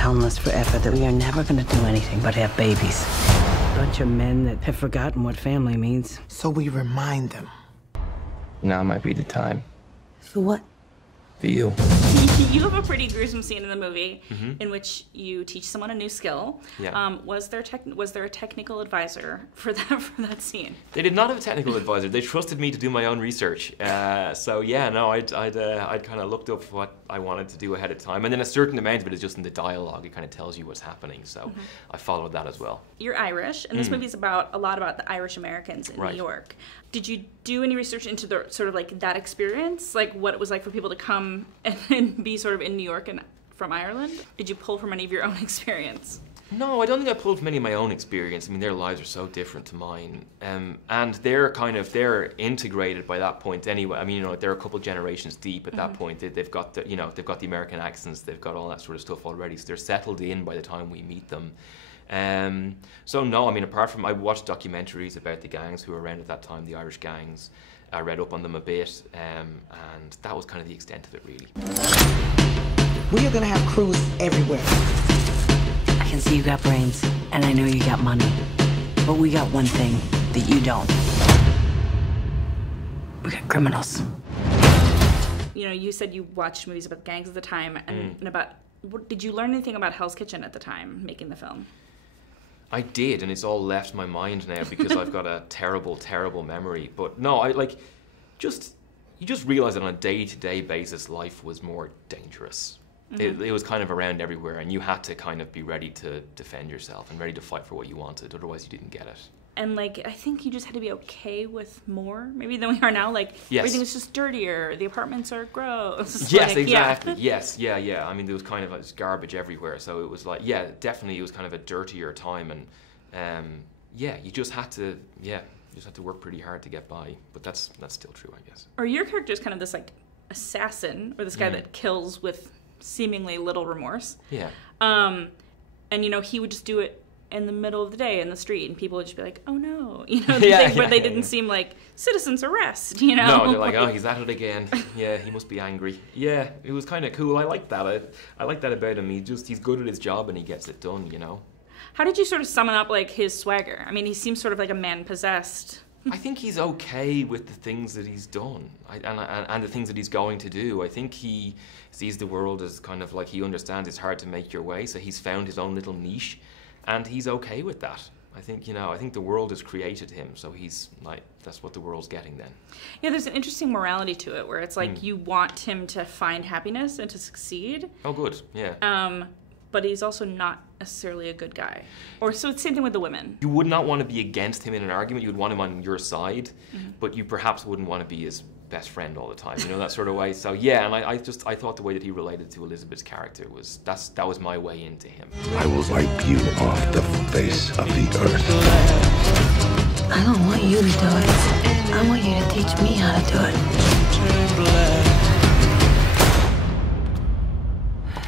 telling us forever that we are never going to do anything but have babies. A bunch of men that have forgotten what family means. So we remind them. Now might be the time. For what? For you. You have a pretty gruesome scene in the movie in which you teach someone a new skill. Yeah. Was there a technical advisor for that scene? They did not have a technical advisor. They trusted me to do my own research. So yeah, no, I'd kind of looked up what I wanted to do ahead of time, and then a certain amount of it is just in the dialogue. It kind of tells you what's happening. So I followed that as well. You're Irish, and this movie is a lot about the Irish Americans in New York. Did you do any research into the sort of like that experience, like what it was like for people to come and be sort of in New York and from Ireland? Did you pull from any of your own experience? No, I don't think I pulled from any of my own experience. I mean, their lives are so different to mine, and they're integrated by that point anyway. I mean, you know, they're a couple generations deep at that point. They've got the American accents, they've got all that sort of stuff already. So they're settled in by the time we meet them. So no, I mean, apart from, I watched documentaries about the gangs who were around at that time, the Irish gangs. I read up on them a bit, and that was kind of the extent of it, really. We are gonna have crews everywhere. I can see you got brains, and I know you got money. But we got one thing that you don't. We got criminals. You know, you said you watched movies about gangs at the time, and about, did you learn anything about Hell's Kitchen at the time, making the film? I did, and it's all left my mind now because I've got a terrible, terrible memory. But no, you just realize that on a day-to-day basis, life was more dangerous. It was kind of around everywhere, and you had to kind of be ready to defend yourself and ready to fight for what you wanted, otherwise you didn't get it. And like, I think you just had to be okay with more, maybe, than we are now. Like, everything was just dirtier, the apartments are gross. Yes, like, exactly, yes, yeah. I mean, there was kind of like garbage everywhere, so it was like, yeah, definitely it was kind of a dirtier time, and yeah, you just had to work pretty hard to get by, but that's still true, I guess. Or your character is kind of this like assassin, or this guy that kills with seemingly little remorse. Yeah. And you know, he would just do it in the middle of the day in the street, and people would just be like, oh no, you know, where they didn't seem like citizen's arrest, you know? No, they're like, oh, he's at it again. Yeah, he must be angry. Yeah, it was kind of cool. I like that. I like that about him. He's good at his job and he gets it done, you know? How did you sort of summon up like his swagger? I mean, he seems sort of like a man possessed. I think he's okay with the things that he's done and the things that he's going to do. I think he sees the world as kind of like, he understands it's hard to make your way, so he's found his own little niche, and he's okay with that. I think, you know, I think the world has created him, so he's like, that's what the world's getting then. Yeah, there's an interesting morality to it, where it's like you want him to find happiness and to succeed. Oh, good, yeah. But he's also not necessarily a good guy. Or so it's the same thing with the women. You would not want to be against him in an argument. You would want him on your side, but you perhaps wouldn't want to be his best friend all the time, you know, that sort of way. So yeah, and I thought the way that he related to Elizabeth's character that was my way into him. I will wipe you off the face of the earth. I don't want you to do it. I want you to teach me how to do it.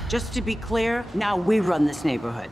Just to be clear, now we run this neighborhood.